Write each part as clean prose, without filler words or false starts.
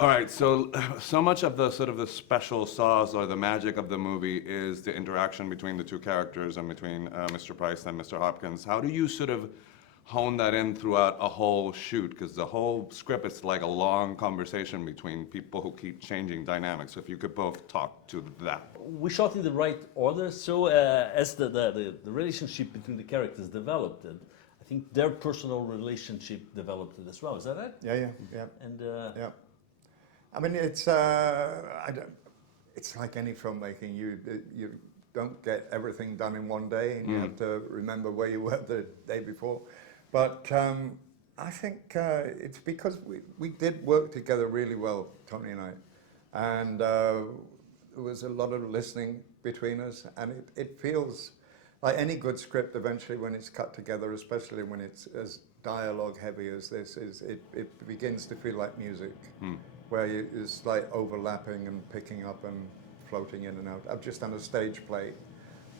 All right, so much of the sort of the special sauce or the magic of the movie is the interaction between the two characters and between Mr. Pryce and Mr. Hopkins. How do you sort of hone that in throughout a whole shoot? Because the whole script is like a long conversation between people who keep changing dynamics. So if you could both talk to that. We shot in the right order, so as the relationship between the characters developed, I think their personal relationship developed as well. Is that right? Yeah. And Yeah. I mean, it's like any filmmaking. You don't get everything done in one day, and you have to remember where you were the day before. But I think it's because we did work together really well, Tony and I, and there was a lot of listening between us, and it feels like any good script eventually when it's cut together, especially when it's as dialogue heavy as this is, it begins to feel like music. Where it's like overlapping and picking up and floating in and out. I've just done a stage play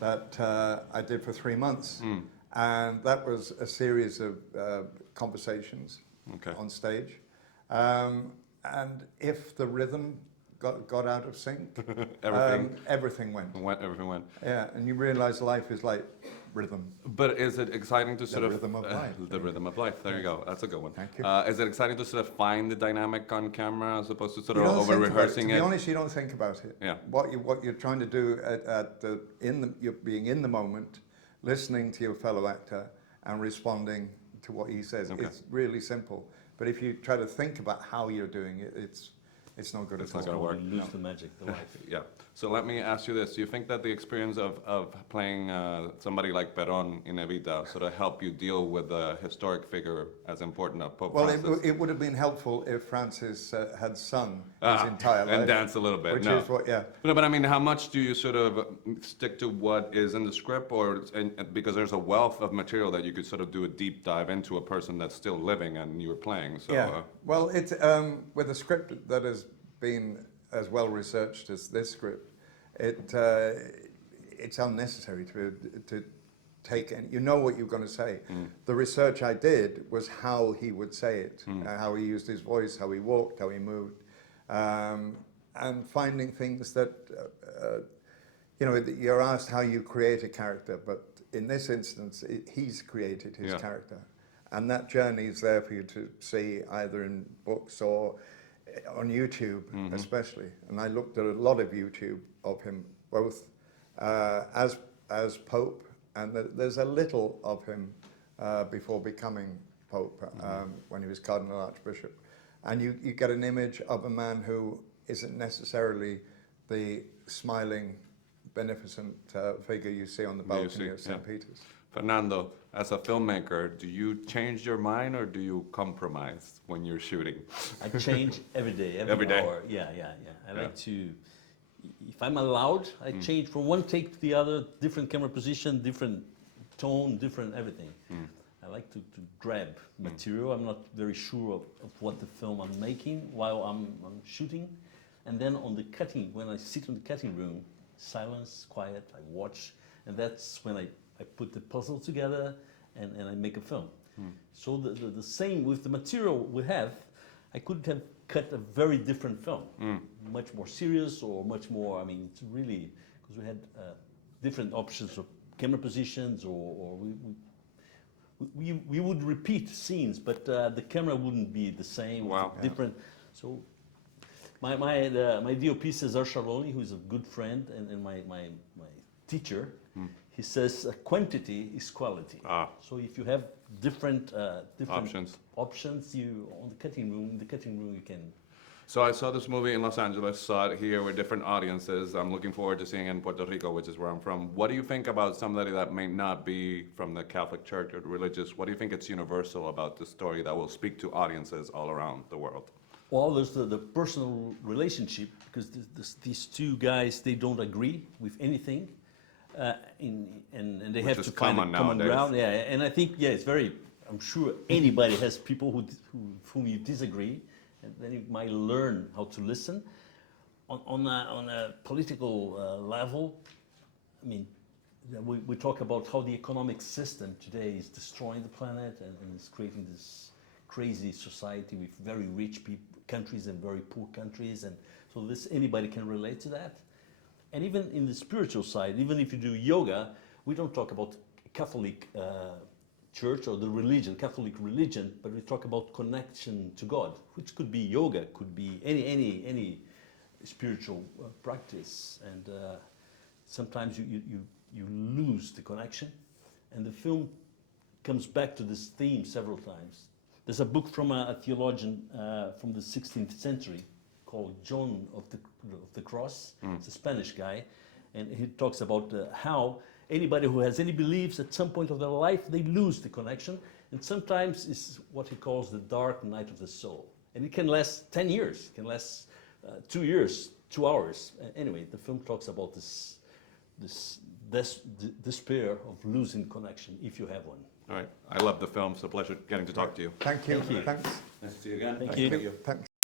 that I did for 3 months, and that was a series of conversations on stage. And if the rhythm got out of sync, everything went. Everything went. Yeah, and you realize life is like rhythm. But is it exciting to sort The of rhythm of life. the rhythm of life? There you go. That's a good one. Thank you. Is it exciting to sort of find the dynamic on camera as opposed to sort You of don't over think about it. rehearsing To it? be honest, you don't think about it. Yeah. What you're trying to do you're being in the moment, listening to your fellow actor and responding to what he says. Okay. It's really simple. But if you try to think about how you're doing it, it's not good It's at not all. gonna work. we lose the magic, the life. Yeah. So let me ask you this: do you think that the experience of playing somebody like Perón in Evita sort of help you deal with a historic figure as important as Pope Well, Francis? it would have been helpful if Francis had sung his entire life. And dance a little bit. Which no. is what, yeah. But I mean, how much do you sort of stick to what is in the script, or because there's a wealth of material that you could sort of do a deep dive into a person that's still living and you're playing? So, Yeah. Well, it's with a script that has been as well researched as this script, it's unnecessary to take any. You know what you're going to say. The research I did was how he would say it, how he used his voice, how he walked, how he moved, and finding things that you're asked how you create a character, but in this instance, he's created his character, and that journey is there for you to see either in books or on YouTube, especially. And I looked at a lot of YouTube of him, both as Pope, and there's a little of him before becoming Pope, when he was Cardinal Archbishop. And you get an image of a man who isn't necessarily the smiling, beneficent figure you see on the balcony of St. Peter's. Fernando, as a filmmaker, do you change your mind or do you compromise when you're shooting? I change every day, Every day? hour. Yeah. I like to, if I'm allowed, I change from one take to the other, different camera position, different tone, different everything. I like to grab material. I'm not very sure of what the film I'm making while I'm shooting. And then on the cutting, when I sit in the cutting room, silence, quiet, I watch, and that's when I put the puzzle together and I make a film. So the same with the material we have, I could have cut a very different film, much more serious or much more, I mean, it's really, because we had different options of camera positions or we would repeat scenes, but the camera wouldn't be the same, different. So my DOP Cesar Charloni, who's a good friend and my teacher, he says quantity is quality. So if you have different options, you in the cutting room you can. So I saw this movie in Los Angeles, saw it here with different audiences. I'm looking forward to seeing it in Puerto Rico, which is where I'm from. What do you think about somebody that may not be from the Catholic Church or religious? What do you think it's universal about this story that will speak to audiences all around the world? Well, there's the personal relationship, because these two guys, they don't agree with anything. And they have to find a common ground. Yeah, and I think, it's very, I'm sure anybody has people whom you disagree, and then you might learn how to listen. On a political level, I mean, we talk about how the economic system today is destroying the planet and is creating this crazy society with very rich people, countries and very poor countries, and so anybody can relate to that. And even in the spiritual side, even if you do yoga, we don't talk about Catholic church or the religion, Catholic religion, but we talk about connection to God, which could be yoga, could be any spiritual practice, and sometimes you lose the connection, and the film comes back to this theme several times. There's a book from a theologian from the 16th century called John of the Cross. It's a Spanish guy, and he talks about how anybody who has any beliefs at some point of their life, they lose the connection, and sometimes it's what he calls the dark night of the soul. And it can last 10 years, it can last 2 years, 2 hours. Anyway, the film talks about this despair of losing connection, if you have one. All right. I love the film. It's a pleasure getting to talk to you. Thank you. Thank you. Thanks. Nice to see you again. Thank you. Thanks.